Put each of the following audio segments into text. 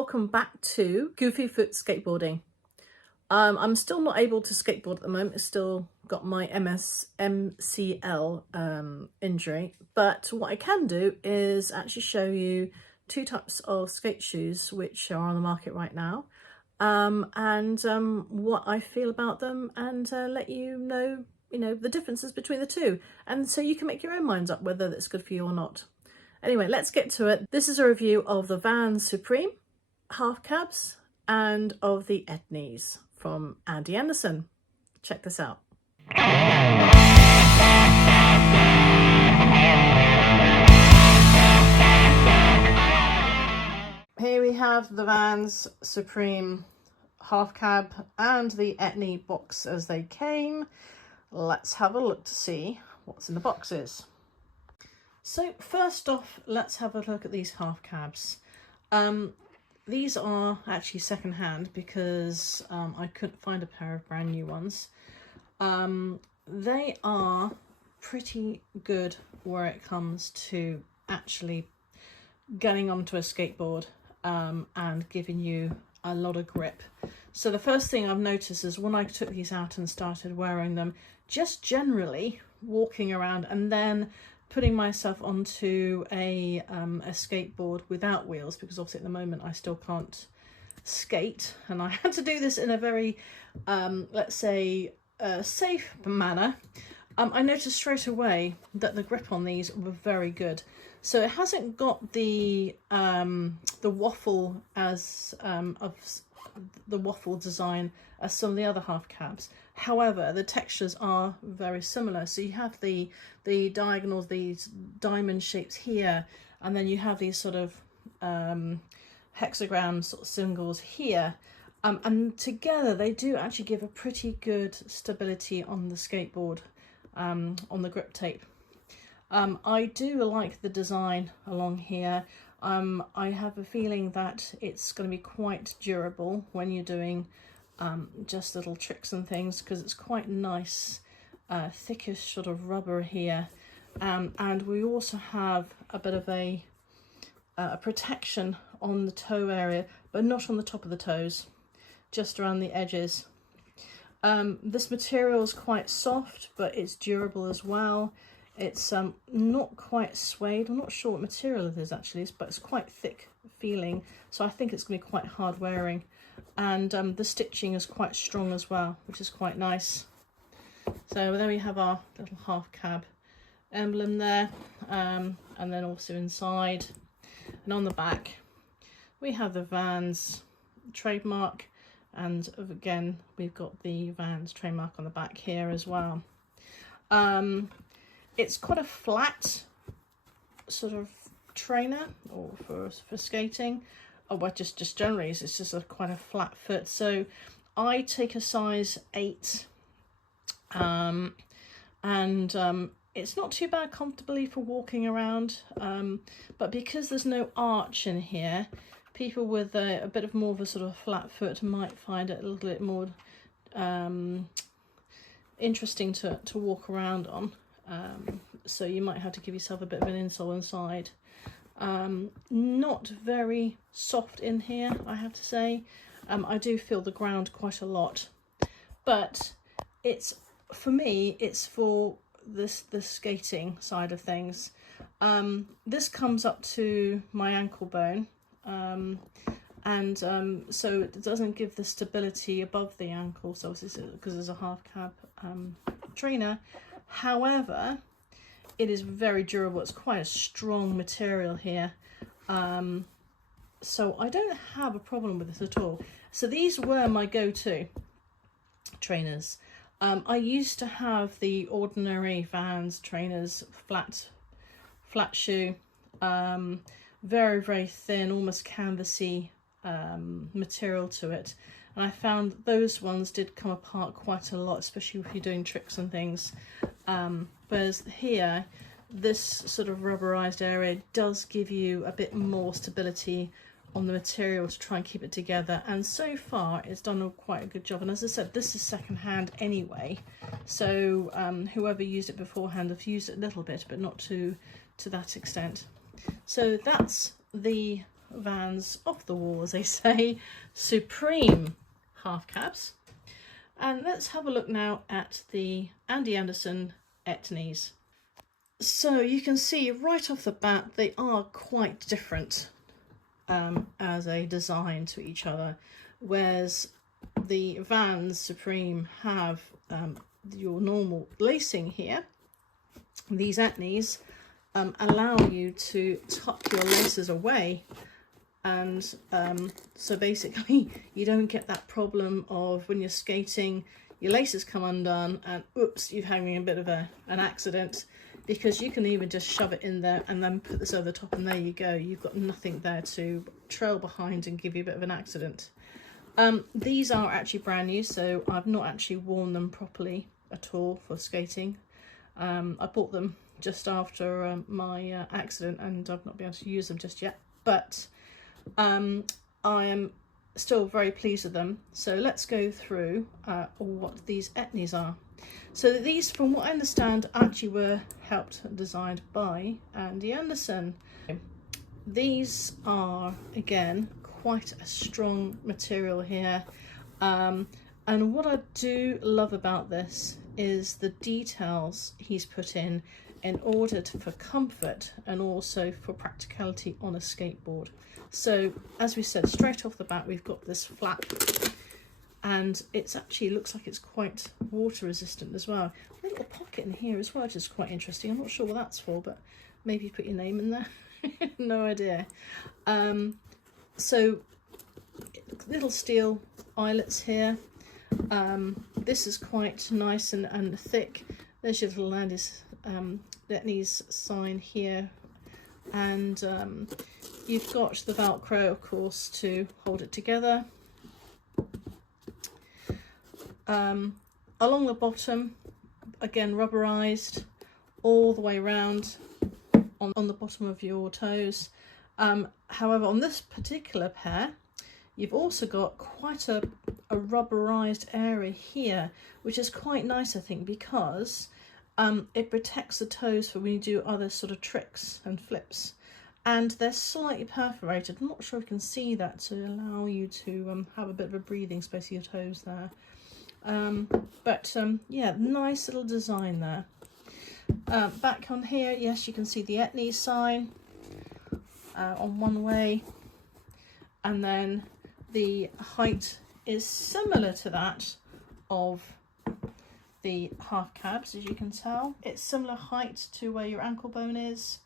welcome back to Goofy Foot Skateboarding. I'm still not able to skateboard at the moment. I've still got my MCL injury, but what I can do is actually show you two types of skate shoes which are on the market right now, and what I feel about them, and let you know the differences between the two, and so you can make your own minds up whether that's good for you or not. Anyway, let's get to it. This is a review of the Vans Supreme half cabs and of the Etnies from Andy Anderson. Check this out. Here we have the Vans Supreme half cab and the Etnie box as they came. Let's have a look to see what's in the boxes. So first off, let's have a look at these half cabs. These are actually second hand because I couldn't find a pair of brand new ones. They are pretty good where it comes to actually getting onto a skateboard and giving you a lot of grip. So the first thing I've noticed is when I took these out and started wearing them, just generally walking around and then putting myself onto a skateboard without wheels, because obviously at the moment I still can't skate, and I had to do this in a very let's say safe manner. I noticed straight away that the grip on these were very good. So it hasn't got the waffle as of the waffle design as some of the other half cabs. However, the textures are very similar. So you have the diagonals, these diamond shapes here, and then you have these sort of hexagram sort of symbols here, and together they do actually give a pretty good stability on the skateboard, on the grip tape. I do like the design along here. I have a feeling that it's going to be quite durable when you're doing just little tricks and things, because it's quite nice, thickish sort of rubber here, and we also have a bit of a protection on the toe area, but not on the top of the toes, just around the edges. This material is quite soft, but it's durable as well. It's not quite suede. I'm not sure what material it is actually, but it's quite thick feeling, so I think it's going to be quite hard wearing. And the stitching is quite strong as well, which is quite nice. So there we have our little half cab emblem there, and then also inside and on the back we have the Vans trademark, and again we've got the Vans trademark on the back here as well. It's quite a flat sort of trainer, or for skating. Oh, well, just generally, it's just quite a flat foot. So I take a size 8, and it's not too bad comfortably for walking around. But because there's no arch in here, people with a bit of more of a sort of flat foot might find it a little bit more interesting to walk around on. So you might have to give yourself a bit of an insole inside. Not very soft in here, I have to say. I do feel the ground quite a lot, but it's, for me, it's for the skating side of things. This comes up to my ankle bone, and so it doesn't give the stability above the ankle, so because there's a half cab trainer. However, it is very durable. It's quite a strong material here, so I don't have a problem with this at all. So these were my go-to trainers. I used to have the ordinary Vans trainers, flat shoe, very, very thin, almost canvasy material to it, and I found those ones did come apart quite a lot, especially if you're doing tricks and things. Whereas here, this sort of rubberized area does give you a bit more stability on the material to try and keep it together, and so far it's done quite a good job. And as I said, this is second hand anyway, so whoever used it beforehand have used it a little bit, but not to that extent. So that's the Vans off the wall, as they say, Supreme half cabs. And let's have a look now at the Andy Anderson Etnies. So you can see right off the bat they are quite different as a design to each other, whereas the Vans Supreme have your normal lacing here. These Etnies allow you to tuck your laces away, and so basically you don't get that problem of when you're skating your laces come undone and oops, you're having a bit of an accident, because you can even just shove it in there and then put this over the top and there you go, you've got nothing there to trail behind and give you a bit of an accident. These are actually brand new, so I've not actually worn them properly at all for skating. I bought them just after my accident and I've not been able to use them just yet, but I am still very pleased with them. So let's go through what these Etnies are. So these, from what I understand, actually were helped and designed by Andy Anderson. These are, again, quite a strong material here. And what I do love about this is the details he's put in order for comfort and also for practicality on a skateboard. So as we said, straight off the bat, we've got this flap, and it's actually looks like it's quite water resistant as well. A little pocket in here as well, which is quite interesting. I'm not sure what that's for, but maybe put your name in there. No idea. So little steel eyelets here. This is quite nice and thick. There's your little Etnies sign here, and you've got the Velcro, of course, to hold it together. Along the bottom, again rubberized all the way around on the bottom of your toes. However, on this particular pair, you've also got quite a rubberized area here, which is quite nice, I think, because it protects the toes for when you do other sort of tricks and flips. And they're slightly perforated. I'm not sure if you can see that, to allow you to have a bit of a breathing space for your toes there. Yeah, nice little design there. Back on here, yes, you can see the Etnies sign on one way, and then the height is similar to that of the half cabs, as you can tell. It's similar height to where your ankle bone is,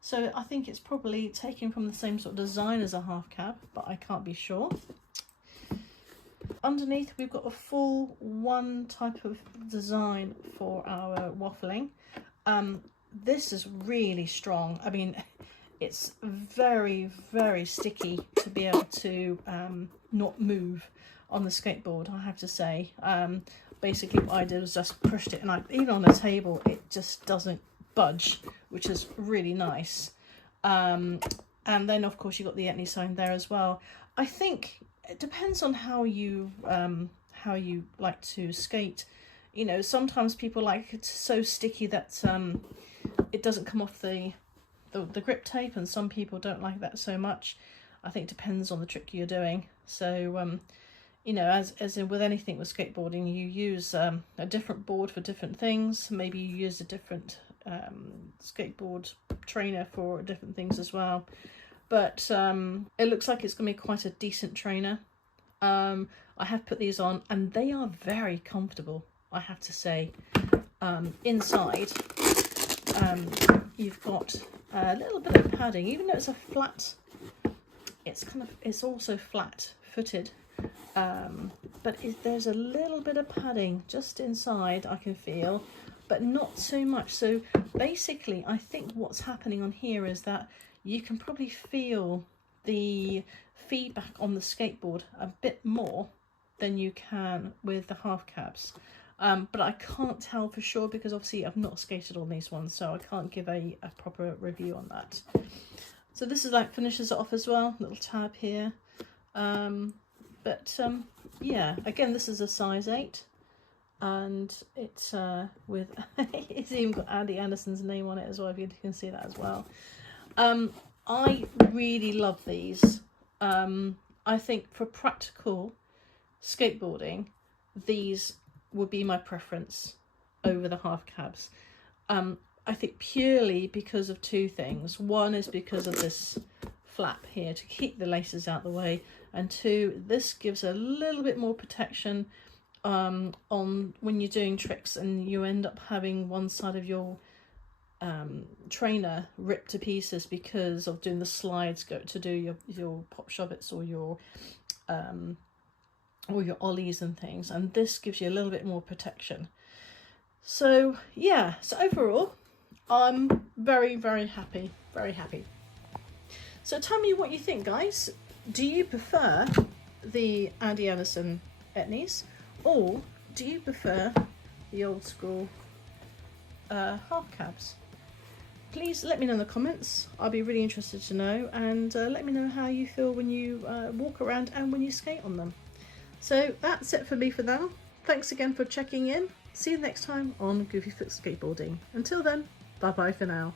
so I think it's probably taken from the same sort of design as a half cab, but I can't be sure. Underneath, we've got a full one type of design for our waffling. This is really strong. I mean, it's very, very sticky to be able to not move on the skateboard, I have to say. Basically what I did was just pushed it, and even on the table it just doesn't budge, which is really nice. And then of course you've got the Etnies sign there as well. I think it depends on how you like to skate. You know, sometimes people like it so sticky that it doesn't come off the grip tape, and some people don't like that so much. I think it depends on the trick you're doing. So you know, as in with anything with skateboarding, you use a different board for different things. Maybe you use a different skateboard trainer for different things as well. But it looks like it's going to be quite a decent trainer. I have put these on and they are very comfortable, I have to say. Inside, you've got a little bit of padding, even though it's a flat, it's also flat footed. But there's a little bit of padding just inside, I can feel, but not so much. So basically, I think what's happening on here is that you can probably feel the feedback on the skateboard a bit more than you can with the half cabs. But I can't tell for sure because obviously I've not skated on these ones, so I can't give a proper review on that. So this is like finishes it off as well, little tab here. Yeah, again, this is a size 8, and it's with it's even got Andy Anderson's name on it as well, if you can see that as well. I really love these. I think for practical skateboarding, these would be my preference over the half cabs. I think purely because of two things. One is because of this flap here to keep the laces out the way, and two, this gives a little bit more protection on when you're doing tricks and you end up having one side of your trainer ripped to pieces because of doing the slides, go to do your pop shovets or your ollies and things, and this gives you a little bit more protection. So yeah, so overall I'm very, very happy, very happy. So tell me what you think, guys. Do you prefer the Andy Anderson Etnies, or do you prefer the old school half cabs? Please let me know in the comments. I'll be really interested to know, and let me know how you feel when you walk around and when you skate on them. So that's it for me for now. Thanks again for checking in. See you next time on Goofy Foot Skateboarding. Until then, bye bye for now.